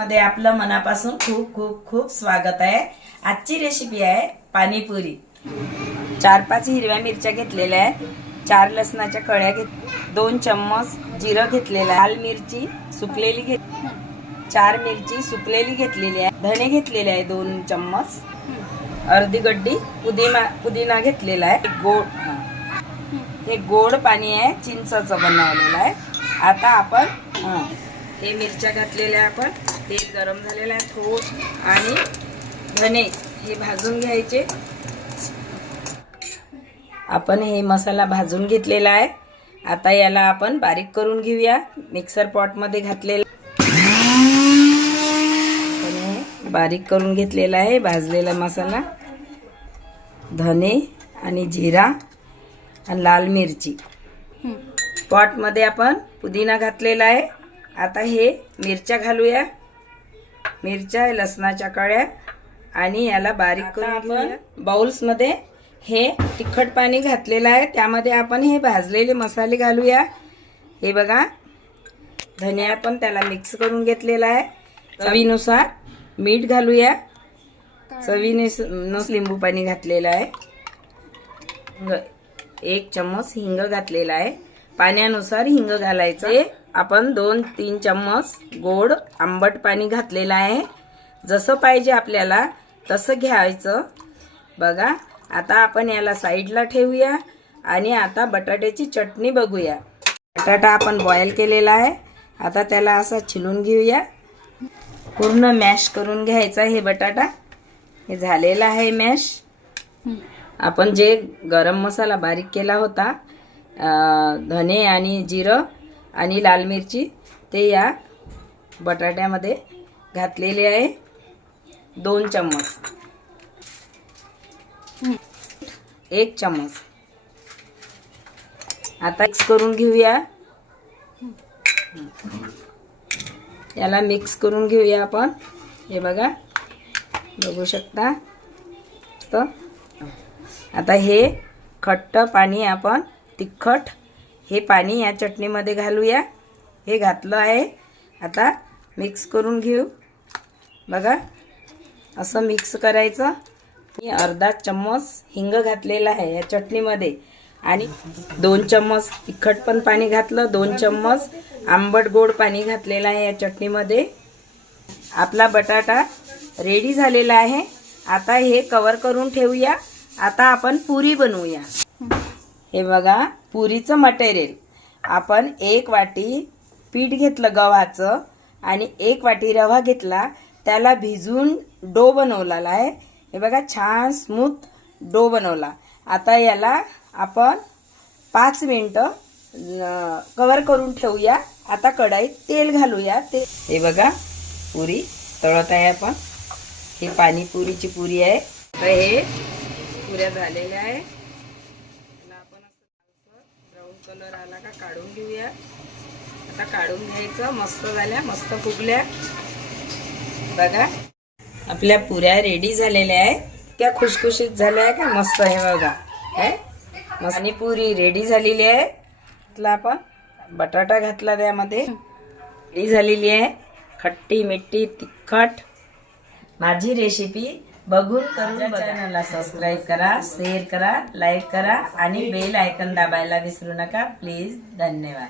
मध्ये आपलं मनापासून खूप खूप खूप स्वागत आहे। आजची रेसिपी आहे पाणीपुरी। 4-5 हिरव्या मिरच्या घेतलेल्या आहे, 4 लसणाच्या कळ्या 2 चम्मच जिरं घेतलेलं आहे, लाल मिरची सुकलेली 4 मिरची सुकलेली घेतलेली आहे, धणे घेतलेले आहे 2 चम्मच, अर्धी गड्डी पुदिना घेतलेला आहे, हे गोड पाणी आहे, चिंचाचं बनवलेलं आहे। आता आपण हे मिरच्या घातलेल्या, आपण तेल गरम झालेलं आहे थोडं, आणि धणे हे भाजून घ्यायचे। आपण हे मसाला भाजून घेतलेला आहे। आता याला आपण बारीक करून घेऊया। मिक्सर पॉट मध्ये घातलेला बारीक करून घेतलेला आहे भाजलेला मसाला, धणे आणि जिरा आणि लाल मिरची। पॉट मध्ये आपण पुदिना घातलेला आहे। आता हे मिरच्या घालूया, मिरच्या लसणाच्या कळ्या, आणि याला बारीक करून घेऊया। बाउल्स मध्ये हे तिखट पाणी घातलेलं आहे, त्यामध्ये आपण हे भाजलेले मसाले घालूया। हे बघा, धने आपण त्याला मिक्स करून घेतलेला आहे। चवीनुसार मीठ घालूया, चवीनुसार लिंबू पाणी घातलेलं आहे, 1 चम्मच हिंग घातलेला आहे, पाण्यानुसार हिंग घालायचं। आपण 2-3 चम्मच गोड आंबट पाणी घातलेलं आहे, जसं पाहिजे आपल्याला तसं घ्यायचं बघा। आता आपण याला साईडला ठेवूया, आणि आता बटाट्याची चटणी बघूया। बटाटा आपण बॉईल केलेला आहे, आता त्याला असं छिलून घेऊया, पूर्ण मॅश करून घ्यायचा। हे बटाटा हे झालेला आहे मॅश। आपण जे गरम मसाला बारीक केला होता, धने आणि जिरं आणि लाल मिरची, ते या बटाट्यामध्ये घातलेले आहे, 2 चम्मच, 1 चम्मच। आता मिक्स करून घेऊया, याला मिक्स करून घेऊया आपण। हे बघा, बघू शकता। तर आता हे खट्ट पाणी, आपण तिखट हे पाणी या चटणीमध्ये घालूया। हे घातलं आहे, आता मिक्स करून घेऊ बघा, असं मिक्स करायचं। मी अर्धा चम्मच हिंग घातलेला आहे या चटणीमध्ये, आणि 2 चम्मच तिखट पण पाणी घातलं, 2 चम्मच आंबट गोड पाणी घातलेलं आहे या चटणीमध्ये। आपला बटाटा रेडी झालेला आहे। आता हे कव्हर करून ठेवूया। आता आपण पुरी बनवूया। हे बघा, पुरीचं मटेरियल आपण 1 वाटी पीठ घेतलं गव्हाचं, आणि 1 वाटी रवा घेतला, त्याला भिजून डो बनवलेला आहे। हे बघा, छान स्मूथ डो बनवला। आता याला आपण 5 मिनिटं कव्हर करून ठेवूया। आता कढईत तेल घालूया। हे बघा, पुरी तळत आहे आपण। ही पाणीपुरीची पुरी आहे। तर हे पुऱ्या झालेल्या आहे, आपण ब्राऊन कलर आला का काढून घेऊया। आता काढून घ्यायचं, मस्त झाल्या, मस्त फुगल्या बघा। आपल्या पुऱ्या रेडी झालेल्या आहे, त्या खुशखुशीत झाल्या आहे का, मस्त आहे बघा। मस्त आणि पुरी रेडी झालेली आहे। आपण बटाटा घातला, त्यामध्ये रेडी झालेली आहे, खट्टी मिठी तिखट। माझी रेसिपी बघून करून चॅनलला सबस्क्राईब करा, शेअर करा, लाईक करा, आणि बेल आयकॉन दाबायला विसरू नका प्लीज। धन्यवाद।